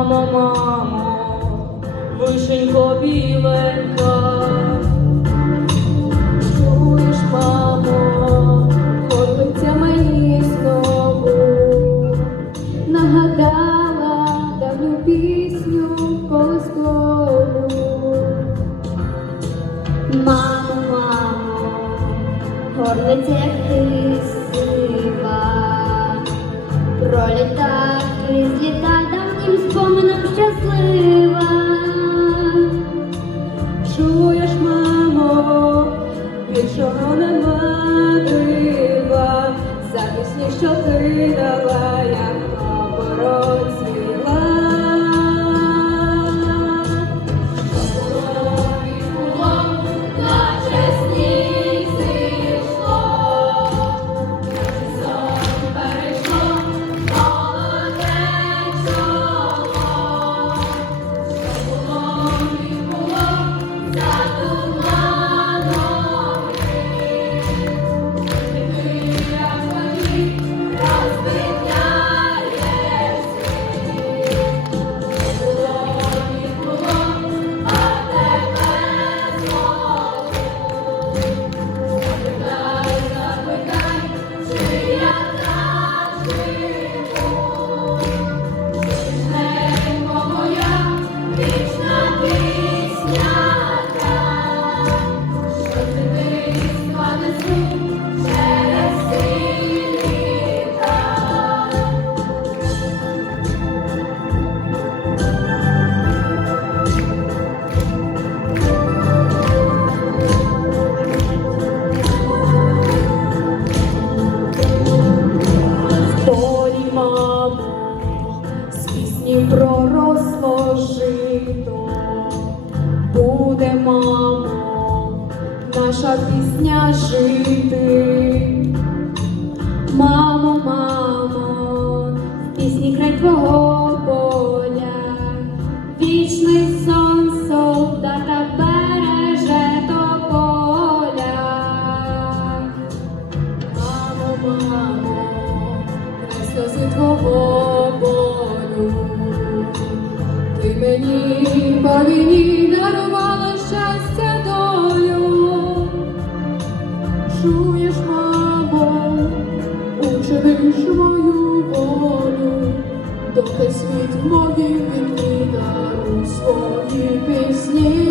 Мамо, мамо, вишенько біленька. Чуєш, мамо, хочеться мені знову, нагадала давню пісню колискову. Мамо, мамо, горлиця як ти сива, проліта крізь щаслива. Чуєш, мамо, більшого нема дива, за що ти дала, як наоборот пісні проросло жито. Буде, мамо, наша пісня жити. Учиниш мою волю, доки світ в моїй вікні свої пісні.